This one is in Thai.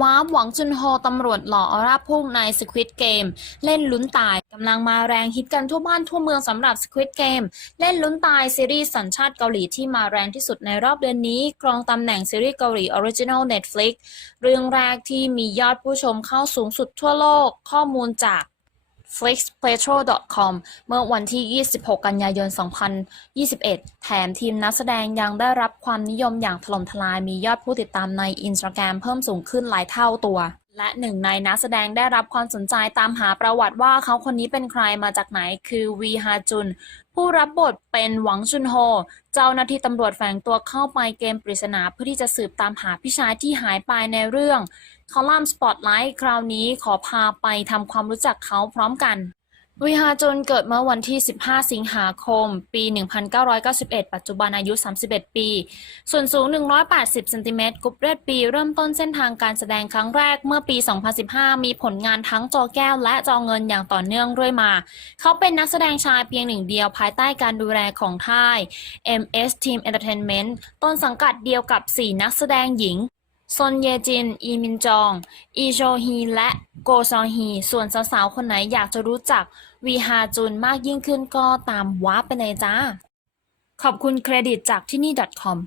ว้าร์หวังจุนโฮตำรวจหล่อออร่าพุ่งในสควิตเกมเล่นลุ้นตายกำลังมาแรงฮิตกันทั่วบ้านทั่วเมืองสำหรับสควิตเกมเล่นลุ้นตายซีรีส์สัญชาติเกาหลีที่มาแรงที่สุดในรอบเดือนนี้ ครองตำแหน่งซีรีส์เกาหลีออริจินอลเน็ตฟลิกเรื่องแรกที่มียอดผู้ชมเข้าสูงสุดทั่วโลก ข้อมูลจาก flixpetro.com เมื่อวันที่ 26 กันยายน 2021 แถมทีมนักแสดงยังได้รับความนิยมอย่างถล่มทลายมียอดผู้ติดตามใน Instagram เพิ่มสูงขึ้นหลายเท่าตัวและหนึ่งในนักแสดงได้รับความสนใจตามหาประวัติว่าเขาคนนี้เป็นใครมาจากไหนคือวีฮาจุน ผู้รับบทเป็นหวังชุนโฮ เจ้าหน้าที่ตำรวจแฝงตัวเข้าไปเกมปริศนาเพื่อที่จะสืบตามหาพี่ชายที่หายไปในเรื่อง คอลัมน์สปอตไลท์คราวนี้ขอพาไปทำความรู้จักเขาพร้อมกันวิฮาจุนเกิดเมื่อวันที่ 15 สิงหาคม ปี 1991 ปัจจุบันอายุ 31 ปี ส่วนสูง 180 เซนติเมตรกรุ๊ปเลือดปี เริ่มต้นเส้นทางการแสดงครั้งแรกเมื่อปี 2015 มีผลงานทั้งจอแก้วและจอเงินอย่างต่อเนื่องเรื่อยมา เขาเป็นนักแสดงชายเพียงหนึ่งเดียวภายใต้การดูแลของค่าย MS Team Entertainment ต้นสังกัดเดียวกับ 4 นักแสดงหญิง ซนเยจิน อีมินจอง อีโชฮี และโกซองฮี ส่วนสาวๆ คนไหนอยากจะรู้จัก วีฮาจุนมากยิ่งขึ้นก็ตามว้าไปเลยจ้า ขอบคุณเครดิตจากที่นี่ .com